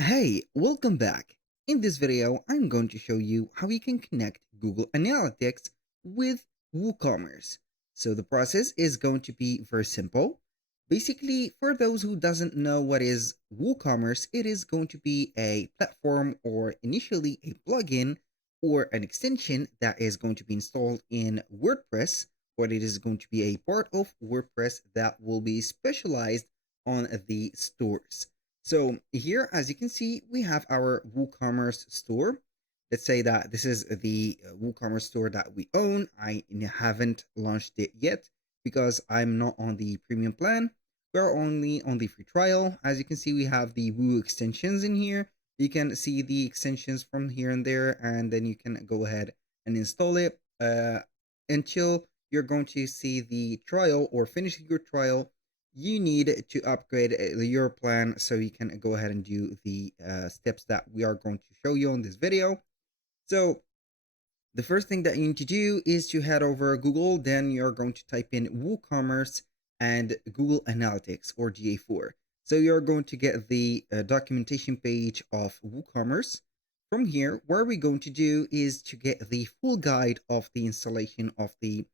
Hey, welcome back. In this video, I'm going to show you how you can connect Google Analytics with WooCommerce. So the process is going to be very simple. Basically, for those who doesn't know what is WooCommerce, it is going to be a platform or initially a plugin or an extension that is going to be installed in WordPress, or it is going to be a part of WordPress that will be specialized on the stores. So here, as you can see, we have our WooCommerce store. Let's say that this is the WooCommerce store that we own. I haven't launched it yet because I'm not on the premium plan. We're only on the free trial. As you can see, we have the Woo extensions in here. You can see the extensions from here and there, and then you can go ahead and install it until you're going to see the trial or finish your trial. You need to upgrade your plan so you can go ahead and do the steps that we are going to show you on this video. So the first thing that you need to do is to head over Google. Then you're going to type in WooCommerce and Google Analytics or GA4. So you're going to get the documentation page of WooCommerce. From here, what we're going to do is to get the full guide of the installation of the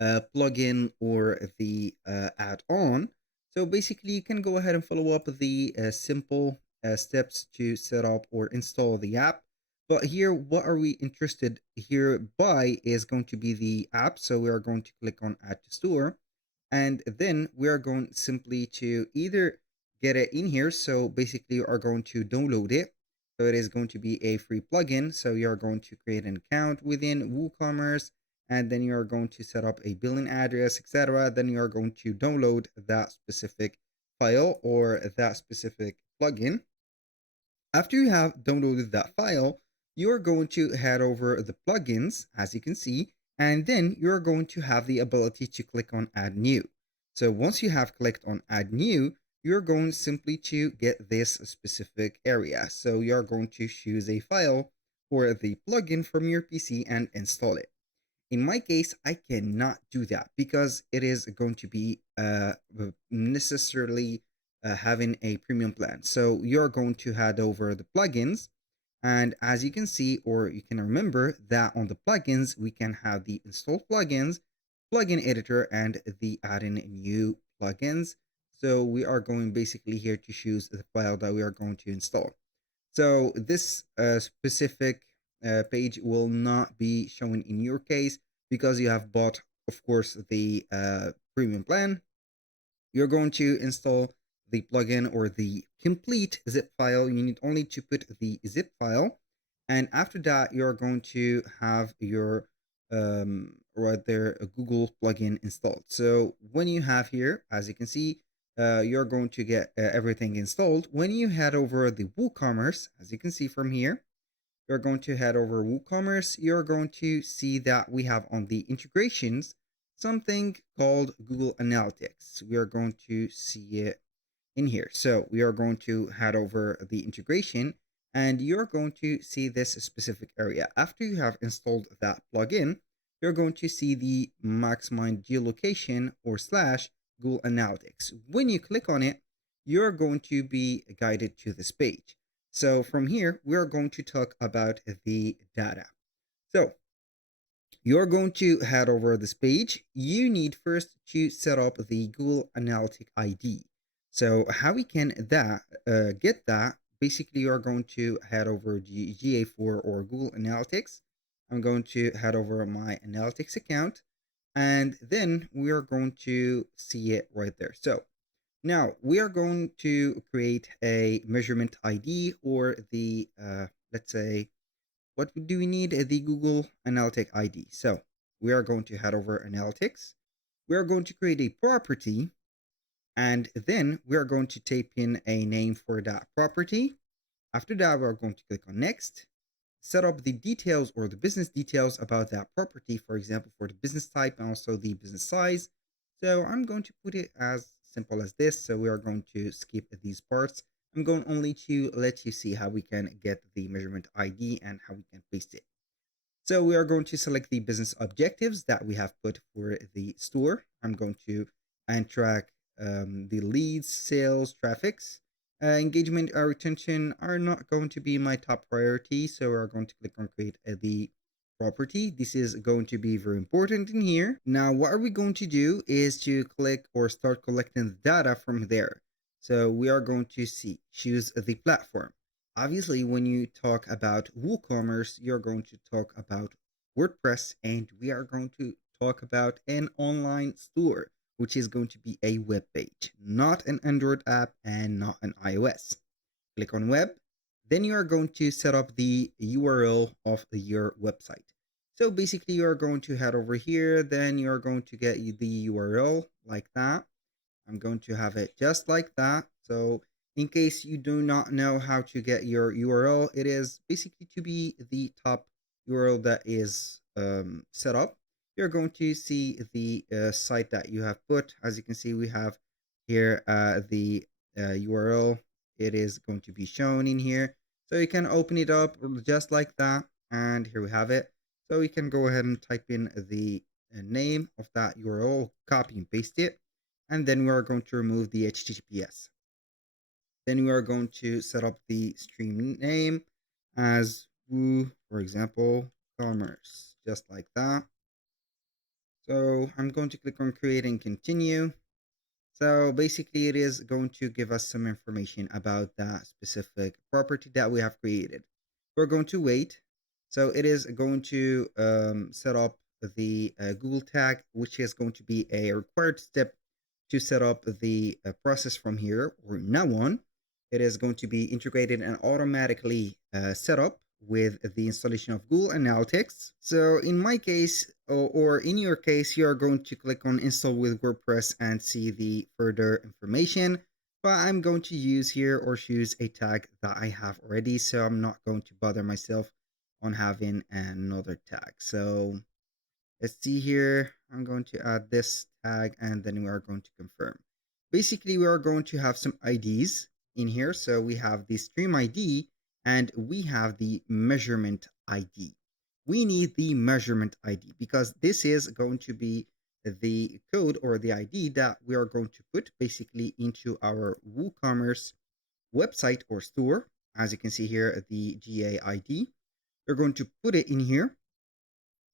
plugin or the add-on. So basically, you can go ahead and follow up the simple steps to set up or install the app. But here, what are we interested here by is going to be the app. So we are going to click on Add to Store. And then we are going simply to either get it in here. So basically, you are going to download it. So it is going to be a free plugin. So you are going to create an account within WooCommerce, and then you are going to set up a billing address, etc. Then you are going to download that specific file or that specific plugin. After you have downloaded that file, you're going to head over the plugins, as you can see, and then you're going to have the ability to click on Add New. So once you have clicked on Add New, you're going simply to get this specific area. So you're going to choose a file for the plugin from your PC and install it. In my case, I cannot do that because it is going to be necessarily having a premium plan. So you're going to head over the plugins. And as you can see, or you can remember that on the plugins, we can have the install plugins, plugin editor, and the add in new plugins. So we are going basically here to choose the file that we are going to install. So this specific page will not be shown in your case because you have bought, of course, the premium plan. You're going to install the plugin or the complete zip file. You need only to put the zip file. And after that, you're going to have your right there a Google plugin installed. So when you have here, as you can see, you're going to get everything installed. When you head over the WooCommerce, as you can see from here, you're going to head over WooCommerce. You're going to see that we have on the integrations something called Google Analytics. We are going to see it in here. So we are going to head over the integration and you're going to see this specific area. After you have installed that plugin, you're going to see the Maximize Geolocation or slash Google Analytics. When you click on it, you're going to be guided to this page. So from here, we're going to talk about the data. So you're going to head over this page. You need first to set up the Google Analytic ID. So how we can get that, basically you're going to head over GA4 or Google Analytics. I'm going to head over my Analytics account and then we are going to see it right there. So now we are going to create a measurement ID or the, let's say, what do we need? The Google Analytic ID. So we are going to head over Analytics. We are going to create a property and then we are going to type in a name for that property. After that, we're going to click on Next, set up the details or the business details about that property, for example, for the business type and also the business size. So I'm going to put it as simple as this. So we are going to skip these parts. I'm going only to let you see how we can get the measurement ID and how we can paste it. So we are going to select the business objectives that we have put for the store. I'm going to track the leads, sales, traffics. Engagement or retention are not going to be my top priority, so we're going to click on create the property. This is going to be very important in here. Now, what are we going to do is to click or start collecting the data from there. So we are going to choose the platform. Obviously, when you talk about WooCommerce, you're going to talk about WordPress, and we are going to talk about an online store, which is going to be a web page, not an Android app and not an iOS. Click on web. Then you are going to set up the URL of your website. So basically, you are going to head over here. Then you are going to get the URL like that. I'm going to have it just like that. So in case you do not know how to get your URL, it is basically to be the top URL that is set up. You're going to see the site that you have put. As you can see, we have here the URL. It is going to be shown in here. So you can open it up just like that. And here we have it. So we can go ahead and type in the name of that URL, copy and paste it, and then we are going to remove the HTTPS. Then we are going to set up the stream name as Woo, for example, Commerce, just like that. So I'm going to click on create and continue. So basically, it is going to give us some information about that specific property that we have created. We're going to wait. So it is going to set up the Google tag, which is going to be a required step to set up the process from here or now on. It is going to be integrated and automatically set up with the installation of Google Analytics. So in my case, or in your case, you are going to click on install with WordPress and see the further information. But I'm going to use here or choose a tag that I have already. So I'm not going to bother myself on having another tag. So let's see here. I'm going to add this tag and then we are going to confirm. Basically, we are going to have some IDs in here. So we have the stream ID and we have the measurement ID. We need the measurement ID because this is going to be the code or the ID that we are going to put basically into our WooCommerce website or store. As you can see here, the GA ID. We're going to put it in here.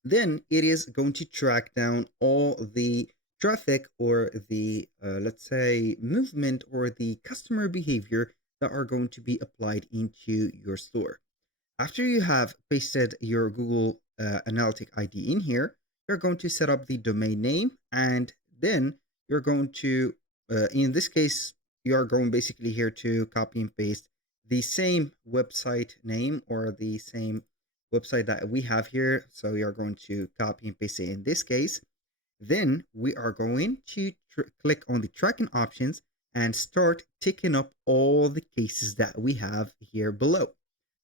Then it is going to track down all the traffic or the, let's say, movement or the customer behavior that are going to be applied into your store. After you have pasted your Google Analytic ID in here, you're going to set up the domain name and then you're going to, in this case, you are going basically here to copy and paste the same website name or the same website that we have here. So we are going to copy and paste it in this case. Then we are going to click on the tracking options and start ticking up all the cases that we have here below.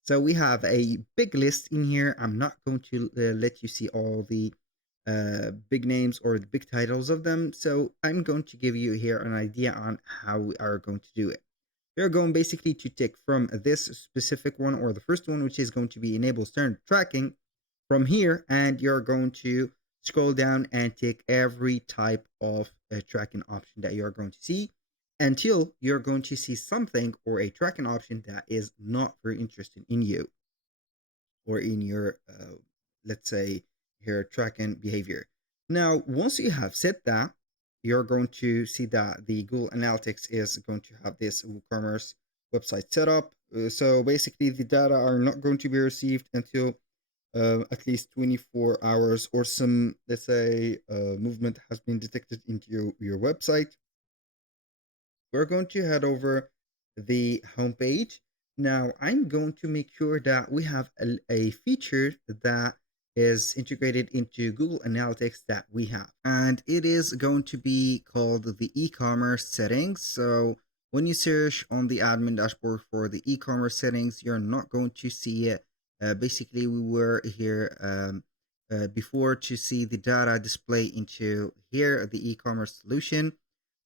So we have a big list in here. I'm not going to let you see all the big names or the big titles of them. So I'm going to give you here an idea on how we are going to do it. We're going basically to take from this specific one or the first one, which is going to be enable stern tracking from here. And you're going to scroll down and take every type of tracking option that you're going to see until you're going to see something or a tracking option that is not very interesting in you or in your, let's say, your tracking behavior. Now, once you have set that, you're going to see that the Google Analytics is going to have this WooCommerce website set up. So basically, the data are not going to be received until at least 24 hours or some, let's say, movement has been detected into your website. We're going to head over the homepage. Now, I'm going to make sure that we have a feature that is integrated into Google Analytics that we have. And it is going to be called the e-commerce settings. So when you search on the admin dashboard for the e-commerce settings, you're not going to see it. Basically, we were here before to see the data display into here, the e-commerce solution.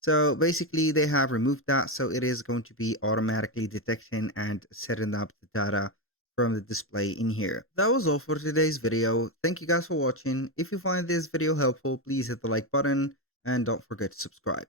So basically they have removed that. So it is going to be automatically detecting and setting up the data from the display in here. That was all for today's video. Thank you guys for watching. If you find this video helpful, please hit the like button and don't forget to subscribe.